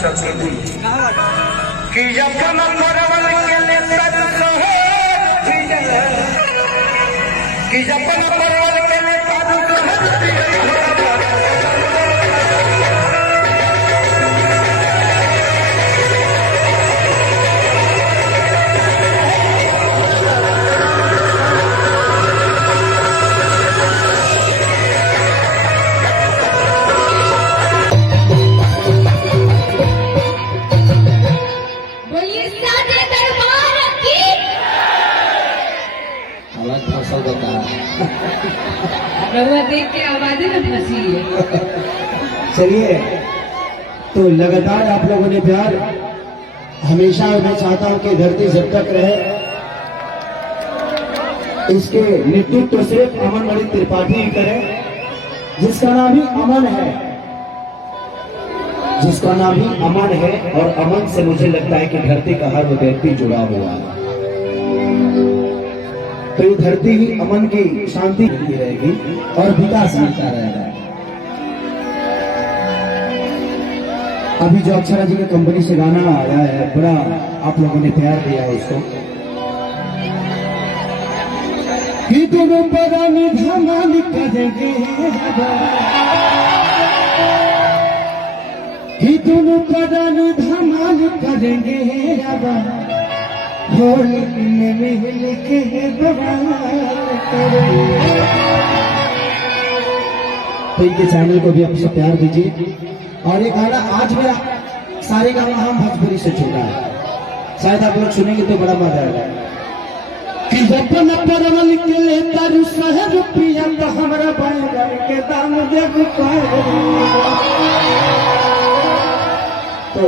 चलती कि अपन परवल के ले कि अपन परवल के ले देख के आवाज में फंसी है। चलिए, तो लगातार आप लोगों ने प्यार हमेशा, मैं चाहता हूं कि धरती जब तक रहे इसके नेतृत्व तो सिर्फ अमन मणि त्रिपाठी ही करे, जिसका नाम ही अमन है, जिसका नाम ही अमन है। और अमन से मुझे लगता है कि धरती का हर व्यक्ति जुड़ा हुआ है। तो ये धरती ही अमन की शांति रहेगी और विकास मिलता रहेगा। अभी जो अक्षरा जी की कंपनी से गाना आया है, बड़ा आप लोगों ने प्यार दिया है उसको। कि दोनों परानी धमाल करेंगे, कि दोनों परानी धमाल करेंगे, होली में मिल के तो इनके चैनल को भी आप सब प्यार दीजिए। और ये गाना आज मेरा सारे गाना हम भोजपुरी से छूटा है, शायद आप लोग सुनेंगे तो बड़ा मजा आएगा। कि अपन परवल के ले तारू 100 रुपया तो हमारा बैंगन के दाम देव तो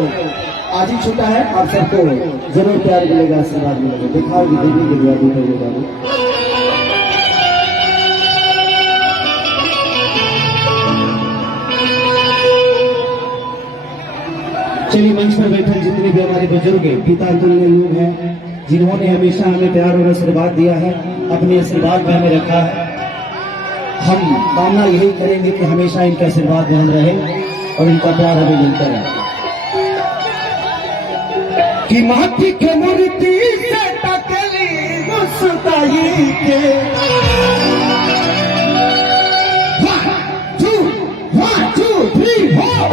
आज ही छूटा है। आप सबको जरूर प्यार मिलेगा, आशीर्वाद मिलेगा। दिखाओगी देवी दिखा दूंगा। चलिए, मंच पर बैठे जितने भी हमारे बुजुर्ग पिता तुल्य लोग हैं, जिन्होंने हमेशा हमें प्यार और आशीर्वाद दिया है, अपने आशीर्वाद में हमें रखा है, हम कामना यही करेंगे कि हमेशा इनका आशीर्वाद बन रहे और इनका प्यार हमें मिलता रहे। कि माटी के मूर्ति से टकली मुस्ताई के 1 2 3 4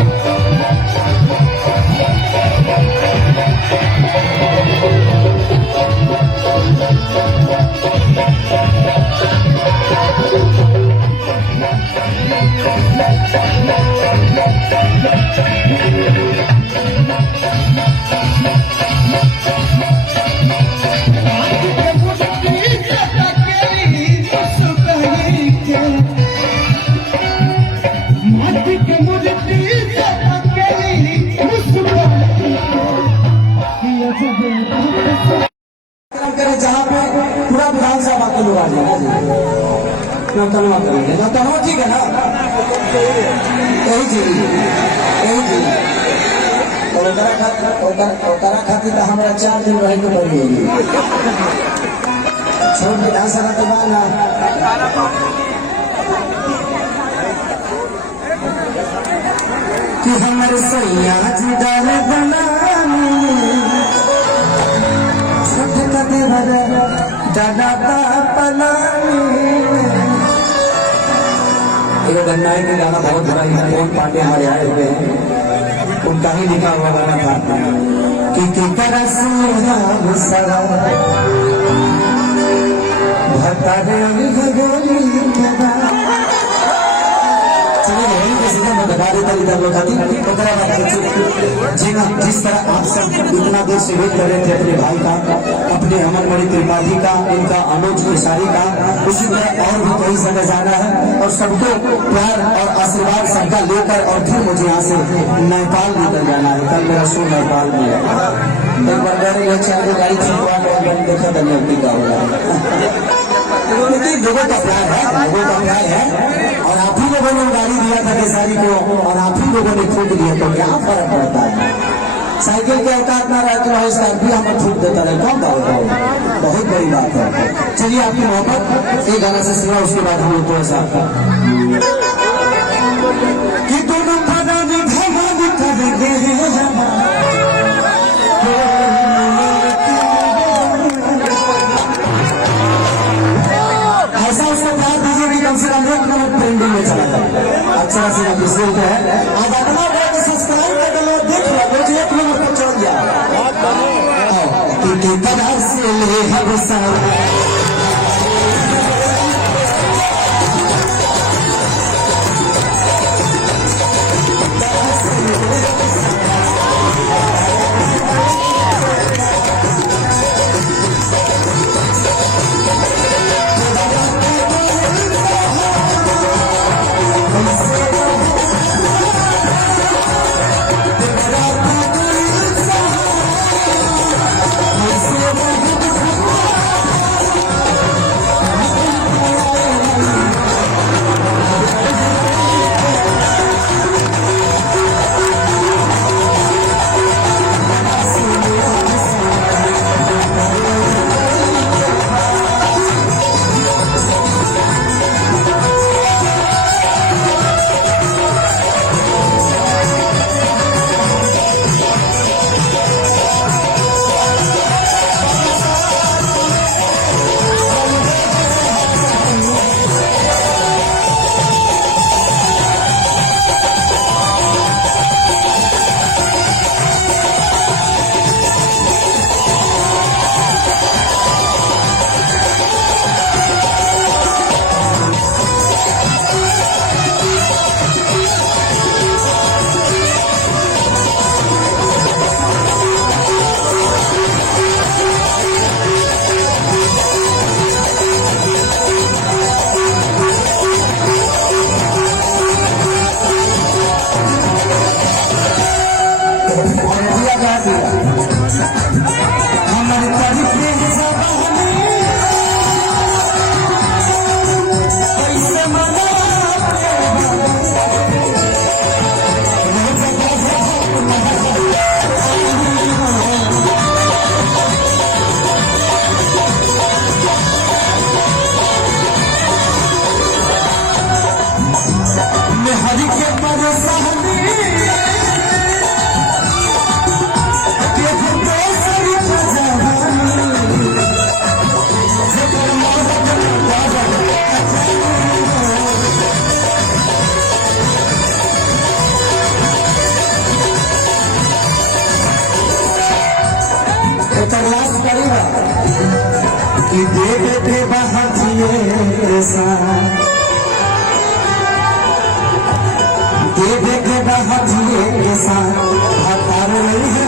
जहाँ पे पूरा विधानसभा के लोग आ जाए नौतनवा करेंगे। नौतनवा ठीक है ना, यही चीज ओकरा खातिर तो हमारा 4 दिन रहे के पड़ी होगी। छोड़ विधानसभा के बाद ना कि हमारे सैया जुदार बनानी गन्नाई के गाना बहुत बड़ा कौन पांडे हमारे आए हुए हैं, उनका ही लिखा हुआ गाना था कि जिस तरह आप सब इतना देर से वेट कर रहे थे अपने भाई का, अपने अमन मणि त्रिपाठी का, इनका अनुज केसारी का, उसी तरह और भी कई जगह जाना है और सबको प्यार और आशीर्वाद सबका लेकर और फिर मुझे यहाँ से नेपाल निकल जाना है। कल मेरा शो नेपाल में है। एक बार गाड़ी गाड़ी छुपवा देखा था नहीं का हो रहा है, लेकिन लोगों का प्यार है, लोगों का प्यार है। और आप ही लोगों ने गाड़ी दिया था केसारी को और आप ही लोगों ने ठोक दिया, तो क्या फर्क पड़ता है? साइकिल के औकात ना रहे तो स्कॉर्पियो हमें छूट देता रहे, कौन का होता है? बहुत बड़ी बात है। चलिए, आपकी मोहब्बत एक गाना से सुना, उसके बाद हम लोग ऐसा कि दोनों दे ऐसा उसको प्यार दीजिए कि कम से कम 1 मिनट ट्रेंडिंग में चला जाए। अच्छा से दूसरे है अब अपना सब्सक्राइब कर लो, देख लो रोज 1 नंबर पर चल जाए कि तरह से ले हम कि देखे बहाजिए देखे बहाजिए के साथ हतार रही है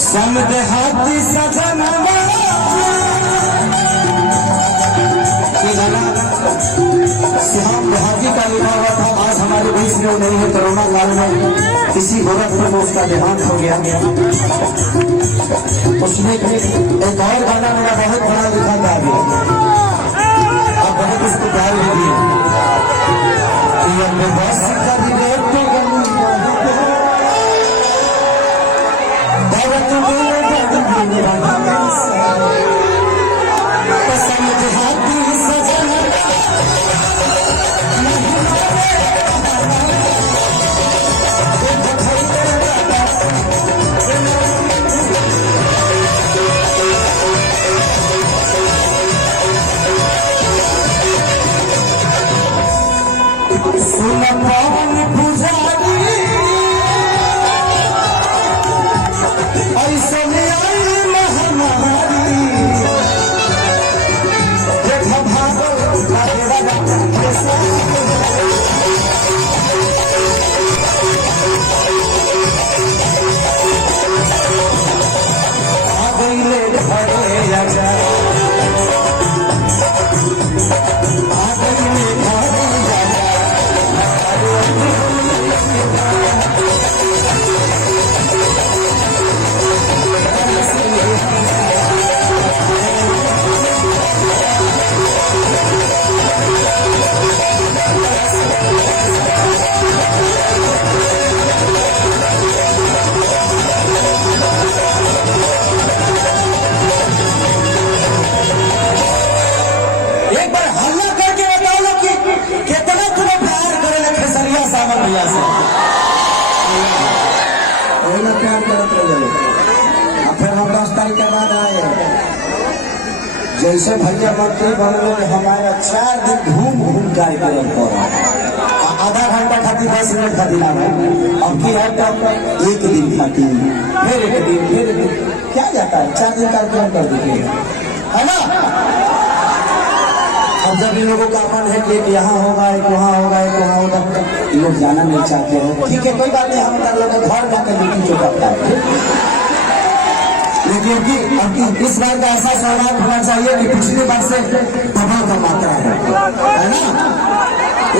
समदेहाती सजन श्याम देहाती का लिखा हुआ था। आज हमारे बीच में नहीं है, कोरोना काल में किसी गोरखपुर में उसका देहांत हो गया। उसने एक और गाना मेरा बहुत बड़ा लिखा था अभी, आप बहुत उसको प्यार भी दिए बस कभी जैसे भैया मंत्री बनने में हमारा 4 दिन घूम घूम कार्यक्रम कर आधा घंटा खाती 10 मिनट खाती ना भाई, अब की है तब 1 दिन खाती फिर 1 दिन फिर 1 दिन, क्या जाता है 4 दिन कार्यक्रम कर दीजिए, है ना। अब जब इन लोगों का मन है कि यहाँ होगा एक वहाँ होगा एक वहाँ होगा, लोग जाना नहीं चाहते हैं। ठीक है कोई बात नहीं, हम कर लोग घर जाकर लिट्टी चोखा खाते हैं। लेकिन अब इस बार का ऐसा सवाल होना चाहिए कि पिछली बार से डबल का मात्रा है ना।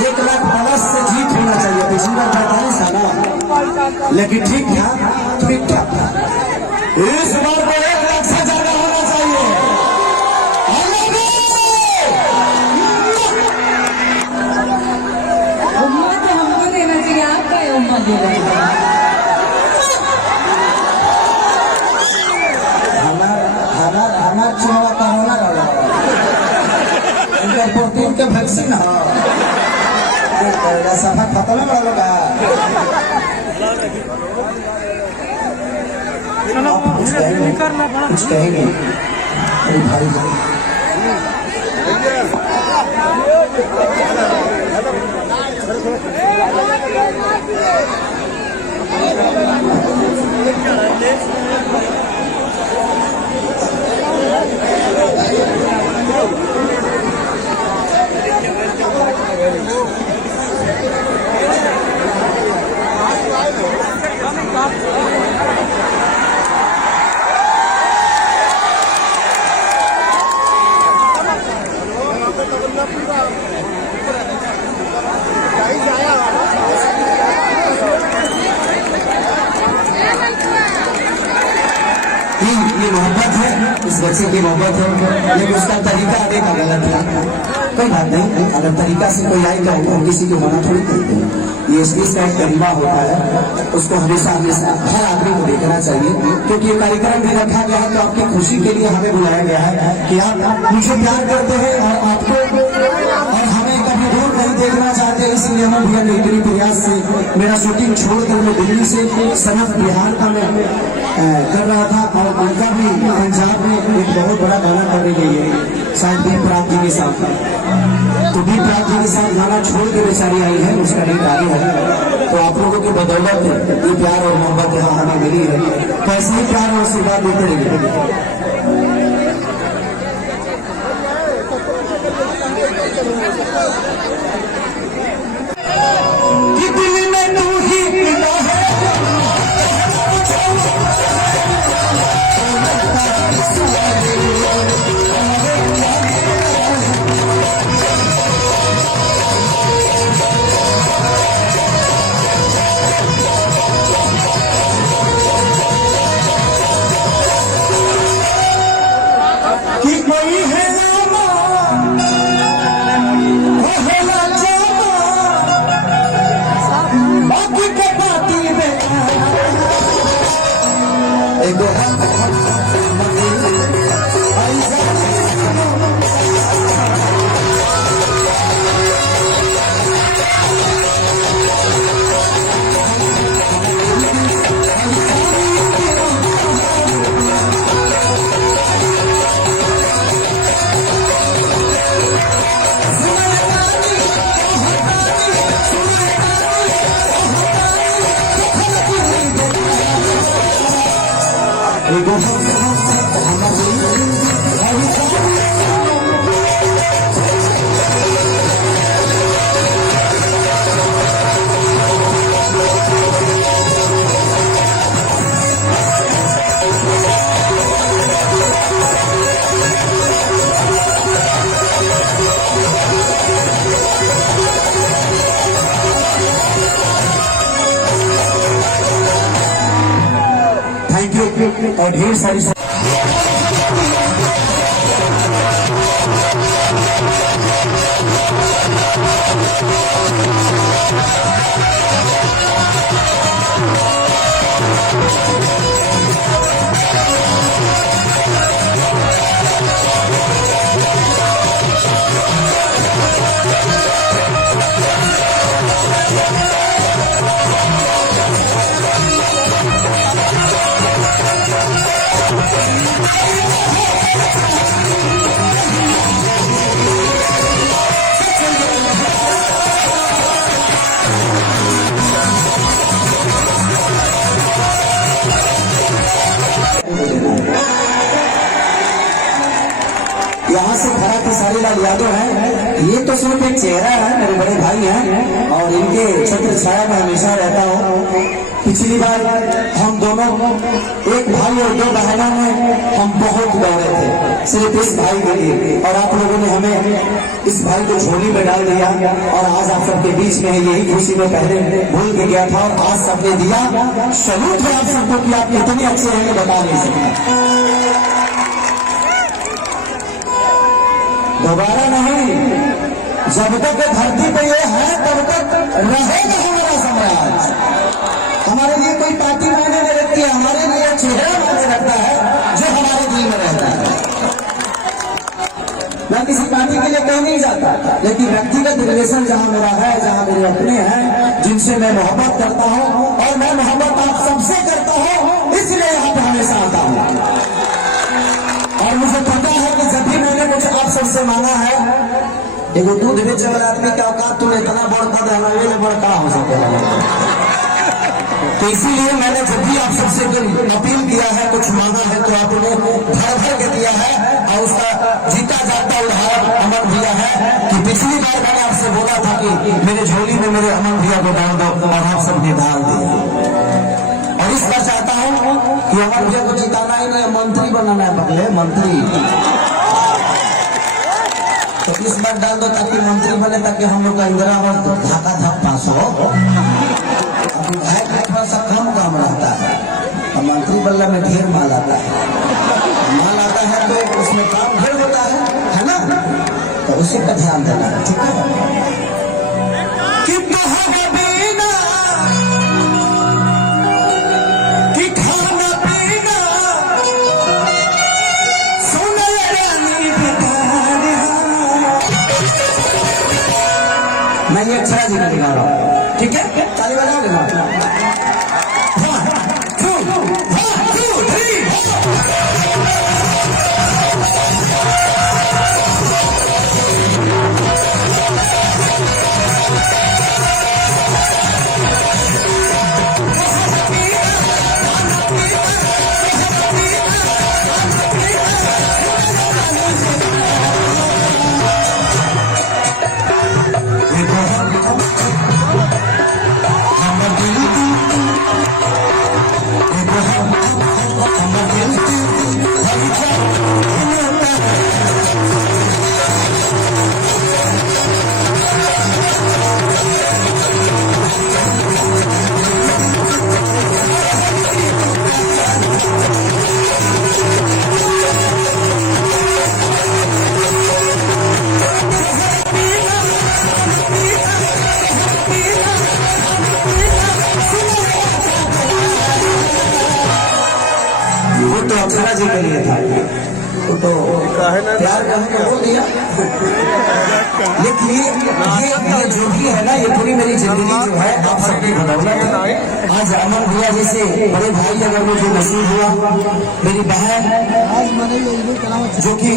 1 लाख प्लस से जीत होना चाहिए, पिछली बार 45 था ना, लेकिन ठीक था ठीक ठाक था। इस बार को 1 लाख से ज्यादा होना चाहिए। उम्मत तो हमको देना चाहिए, आपका ये उम्मत दे रही है। हमार चुनाव कोरोना इनका प्रोटीन के वैक्सीन है सफा खत्म होगा। कुछ कहेंगे भाई ये मोहब्बत है, इस बच्चे की मोहब्बत है, लेकिन उसका तरीका आगे का गलत है। कोई बात नहीं, अगर तरीका से कोई आएगा हम किसी को मना थोड़ी करते हैं। ये इसलिए का एक तरीका होता है, उसको हमेशा हमेशा हर आदमी को देखना चाहिए, क्योंकि ये कार्यक्रम भी रखा गया है तो आपकी खुशी के लिए हमें बुलाया गया है कि आप मुझे प्यार करते हैं और आपको और हमें कभी दूर नहीं देखना चाहते। इसलिए हम भैया ने इतनी प्रयास से मेरा शूटिंग छोड़कर मैं दिल्ली से सनफ बिहार का मैं कर रहा था, और उनका भी पंजाब में एक बहुत बड़ा गाना करने गई है शायद दीप प्राप्ति के साथ। तो दीप प्राप्ति के साथ गाना छोड़ के बेचारी आई है, उसका नहीं आगे है। तो आप लोगों की बदौलत ये प्यार और मोहब्बत यहाँ हमें मिली है, कैसे ही प्यार और आशीर्वाद देते रहिए। और ढेर सारी यहाँ से खड़ा खेसारी लाल यादव है। ये तो सिर्फ एक चेहरा है, मेरे बड़े भाई हैं और इनके छत्र छाया में हमेशा रहता हूँ। पिछली बार हम दोनों एक भाई और 2 बहनों में हम बहुत दौड़े थे सिर्फ इस भाई के लिए, और आप लोगों ने हमें इस भाई को झोली में डाल दिया और आज आप सबके बीच में है। यही खुशी में पहले भूल के गया था और आज सबने दिया। सलूट है आप सबको कि आप इतने अच्छे हैं, बता नहीं सकता। दोबारा नहीं, जब तक धरती पे ये है तब तक रहेगा हमारा समाज। हमारे लिए कोई पार्टी मायने नहीं रखती है, हमारे लिए चेहरा मायने रखता है जो हमारे दिल में रहता है। मैं किसी पार्टी के लिए कहीं नहीं जाता, लेकिन व्यक्तिगत रिलेशन जहां मेरा है, जहां मेरे अपने हैं, जिनसे मैं मोहब्बत करता हूं और मैं मोहब्बत आप सबसे करता हूं, इसलिए यहाँ पे हमेशा आता हूं। और मुझे पता है कि जब भी मैंने कुछ आप सबसे मांगा है, एगो दूध बेचे वाला आदमी का औकात तुम्हें इतना बड़ पद हमारे बड़का हो सके। तो इसीलिए मैंने जब भी आप सबसे अपील किया है, कुछ मांगा है, तो आपने भर भर के दिया है और उसका जीता जाता उदाहरण अमन भैया है कि पिछली बार मैंने आपसे बोला था कि मेरे झोली में मेरे अमन भैया को डाल दो और आप सबने डाल दिया। और इस बार चाहता हूँ कि अमन भैया को जिताना ही नहीं, मंत्री बनाना है, बदले मंत्री। तो इस बार डाल दो ताकि मंत्री बने, ताकि हम लोग का इंदिरा आवास धाका धाक पास हो। थोड़ा सा कम काम रहता है और मंत्री बल्ला में ढेर माल आता है। माल आता है तो उसमें काम ढेर होता है ना, तो उसी पर ध्यान देना है, ठीक है। कि बिना कि खाना पीना सुने रानी मैं ये अक्षरा जी का दिखा रहा हूँ, ठीक है। ताली बजा देना। तो अक्षरा जी के लिए था, तो प्यार बोल दिया। लेकिन ये जो भी है ना, ये पूरी मेरी जिंदगी जो है आप सबकी बदौलत है। आज अमन भैया जैसे बड़े भाई अगर मुझे नसीब हुआ, मेरी बहन जो कि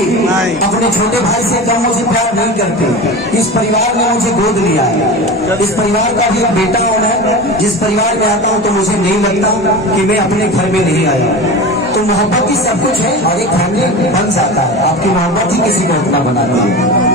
अपने छोटे भाई से कम मुझे प्यार नहीं करती, इस परिवार में मुझे गोद लिया है। इस परिवार का भी एक बेटा होना है। जिस परिवार में आता हूँ तो मुझे नहीं लगता कि मैं अपने घर में नहीं आया। तो मोहब्बत ही सब कुछ है और एक फैमिली बन जाता है। आपकी मोहब्बत ही किसी को इतना बनाती है।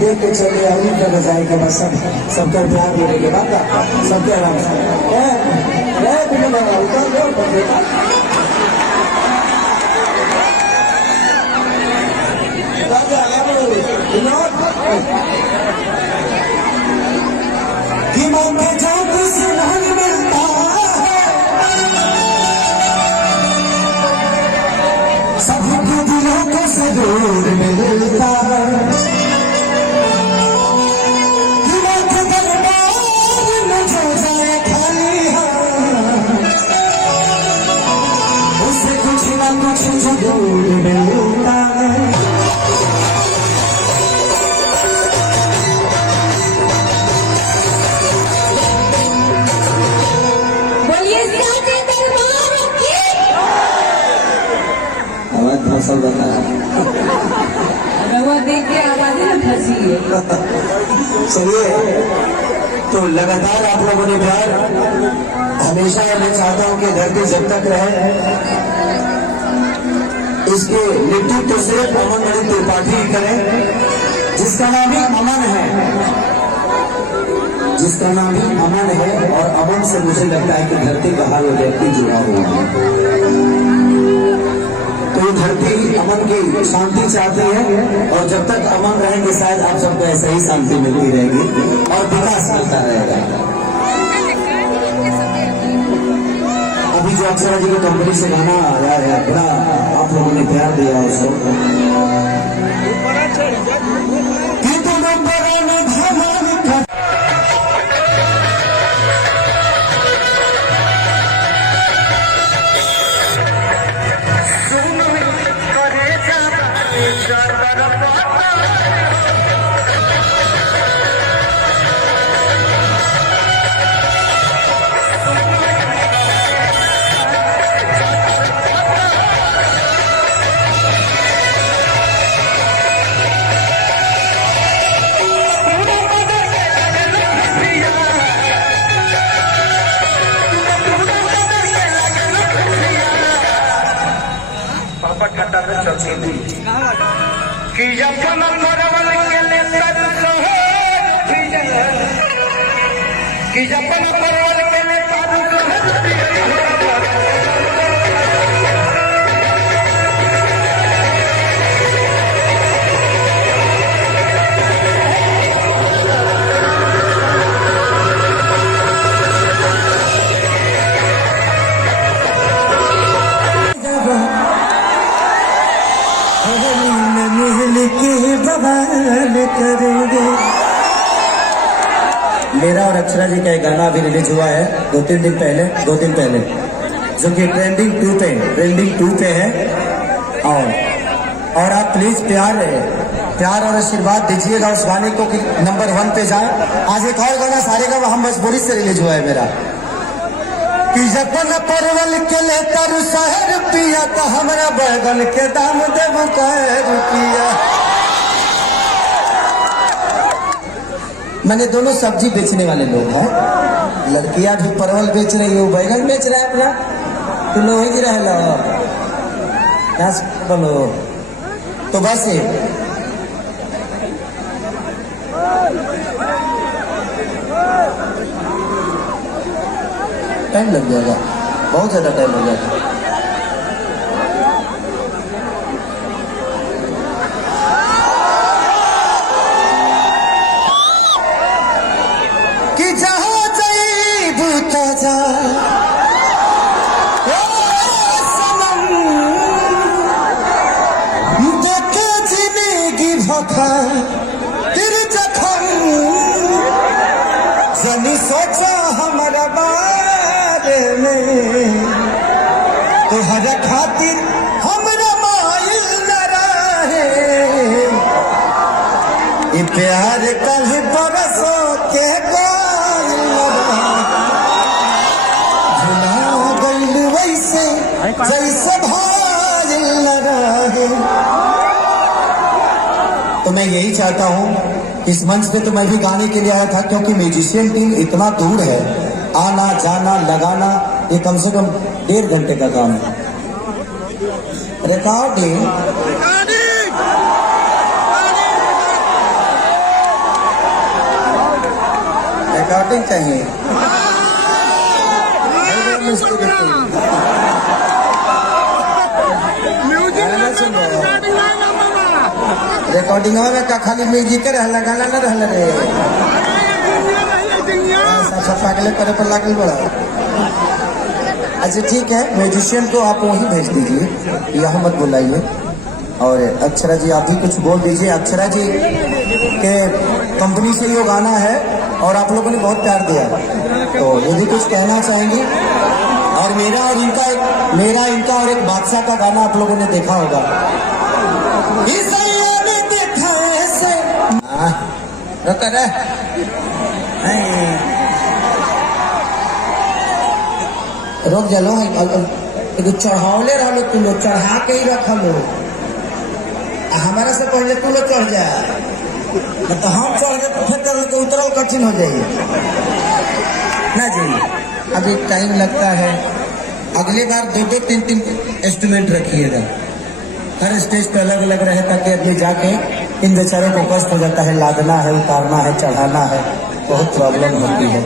देख के चले आई कर जाएगा बस सबका प्यार देने के बाद सबके आराम से जादू से नहीं मिलता सबके दिलों को जरूर मिलता उसे कुछ ना कुछ जरूर मिलता है। बोलिए साचे दरबार की आवाज फसल बता रवा देख के आवाज ना फंसी है। चलिए तो लगातार आप लोगों ने प्यार हमेशा मैं चाहता हूं कि धरती जब तक रहे इसके नेतृत्व से अमन मणि त्रिपाठी करें जिसका नाम ही अमन है, जिसका नाम ही अमन है। और अमन से मुझे लगता है कि धरती का हर व्यक्ति जुड़ा हुआ है। तो ये धरती अमन की शांति चाहती है और जब तक अमन रहेंगे शायद आप सबको ऐसे ही शांति मिलती रहेगी और विकास मिलता रहेगा। अभी जो अक्षरा जी की कंपनी से गाना आया है बड़ा आप लोगों ने प्यार दिया उसको कि अपन परवल के ले कि अपन परवल के ले करेंगे। मेरा और अक्षरा जी का एक गाना अभी रिलीज हुआ है 2-3 दिन पहले जो कि ट्रेंडिंग 2 पे है। और आप प्लीज प्यार और आशीर्वाद दीजिएगा उस गाने को कि नंबर 1 पे जाए। आज एक और गाना सारे का हम भोजपुरी से रिलीज हुआ है मेरा कि जपन परवल के ले तरु शहर पिया तो हमारा बैगन के दाम देव रुपया। मैंने दोनों सब्जी बेचने वाले लोग हैं, लड़कियां भी परवल बेच रही है, बैगन बेच रहा है अपना, तो लोग ही रह लो बोलो। तो बस टाइम लग जाएगा, बहुत ज्यादा टाइम लग जाएगा। कि जहाँ जाइबू तो जा सनम देखे जिंदगी भखा तिर जखम जनी सोचा हमारा बारे में तोहरा खातिर हमरा माइल न रहे। ये प्यार कल बरसों के जैसे भाई लगा। तो मैं यही चाहता हूं इस मंच पे तो मैं भी गाने के लिए आया था क्योंकि म्यूजिशियन टीम इतना दूर है, आना जाना लगाना ये कम से कम 1.5 घंटे का काम है। रिकॉर्डिंग रिकॉर्डिंग चाहिए। रिकॉर्डिंग में का खाली म्यूजिक रहला गाना न रहला रे सब पागले करे पर लागल बड़ा। अच्छा ठीक है, म्यूजिशियन को आप वहीं भेज दीजिए, यहाँ मत बुलाइए। और अक्षरा जी आप भी कुछ बोल दीजिए। अक्षरा जी के कंपनी से ये गाना है और आप लोगों ने बहुत प्यार दिया, तो यदि कुछ कहना चाहेंगी। और मेरा इनका और एक बादशाह का गाना आप लोगों ने देखा होगा। रोक जलो एगो चढ़ावले रहो, तू लोग चढ़ा के ही रख लो। हमारा से पहले तू लोग चढ़ जा, तो हम चढ़ गए तो फिर कर के उतरल कठिन हो जाएगी ना जी। अभी टाइम लगता है, अगली बार 2-3 इंस्ट्रूमेंट रखिएगा, हर स्टेज पे अलग अलग रहे, ताकि अभी जाके इन बेचारों को कष्ट हो जाता है, लादना है, उतारना है, चढ़ाना है, बहुत प्रॉब्लम होती है।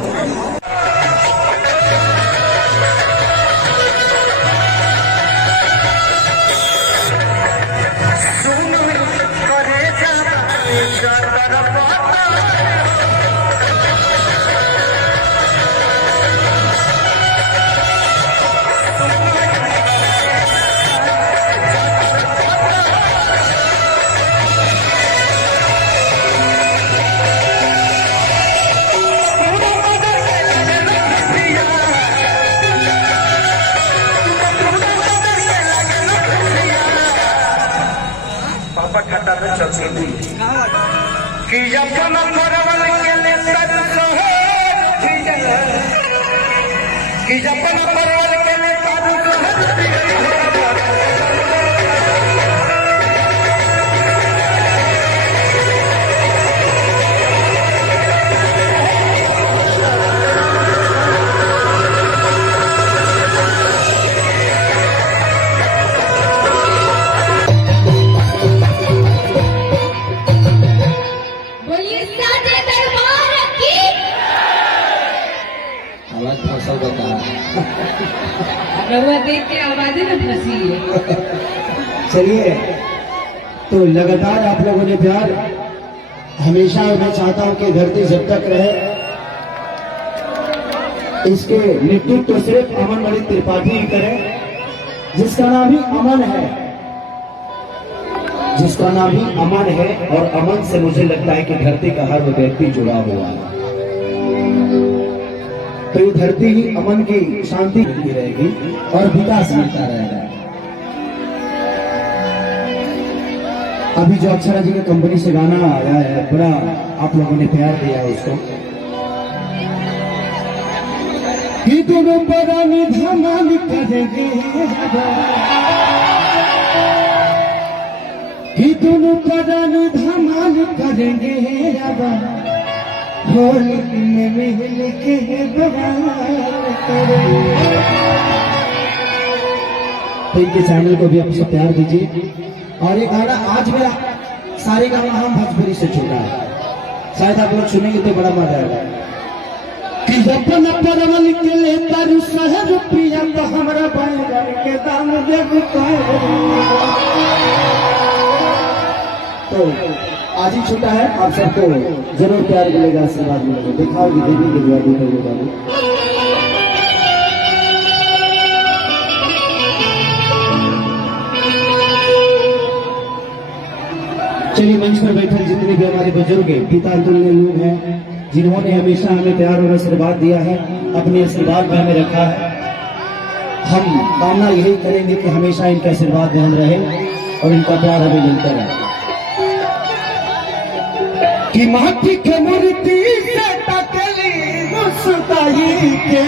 कि जब परवल के ले कि जब परवल के ले देख के आवाजें में फंसी है। चलिए, तो लगातार आप लोगों ने प्यार हमेशा, मैं चाहता हूं कि धरती जब तक रहे। इसके नेतृत्व सिर्फ अमन मणि त्रिपाठी ही करें, जिसका नाम ही अमन है, जिसका नाम ही अमन है। और अमन से मुझे लगता है कि धरती का हर व्यक्ति जुड़ा हुआ है। तो ये धरती ही अमन की शांति मिलती रहेगी और विकास मिलता रहेगा। अभी जो अक्षरा जी की कंपनी से गाना आया है, बड़ा आप लोगों ने प्यार दिया है उसको। कि दोनों बरानी धमाल करेंगे, कि दोनों बरानी धमाल करेंगे, होली में मिल के तो इनके चैनल को भी आप सब प्यार दीजिए। और ये गाना आज मेरा सारे गाना हम भोजपुरी से छूटा है, शायद आप लोग सुनेंगे तो बड़ा मजा आएगा। कि अपन परवल के ले तारू शहर पिया, तो हमारा बैंगन के दाम देव। तो आज ही छूटा है, आप सबको जरूर प्यार मिलेगा, आशीर्वाद मिलेगा। दिखाओगी देवी दिलवा दी। चलिए, मंच पर बैठे जितने भी हमारे बुजुर्ग पिता तुल्य लोग हैं, जिन्होंने हमेशा हमें प्यार और आशीर्वाद दिया है, अपने आशीर्वाद में हमें रखा है, हम कामना यही करेंगे कि हमेशा इनका आशीर्वाद बन रहे और इनका प्यार हमें मिलता रहे। कि माटी के मूर्ति से तकली मुस्ताई के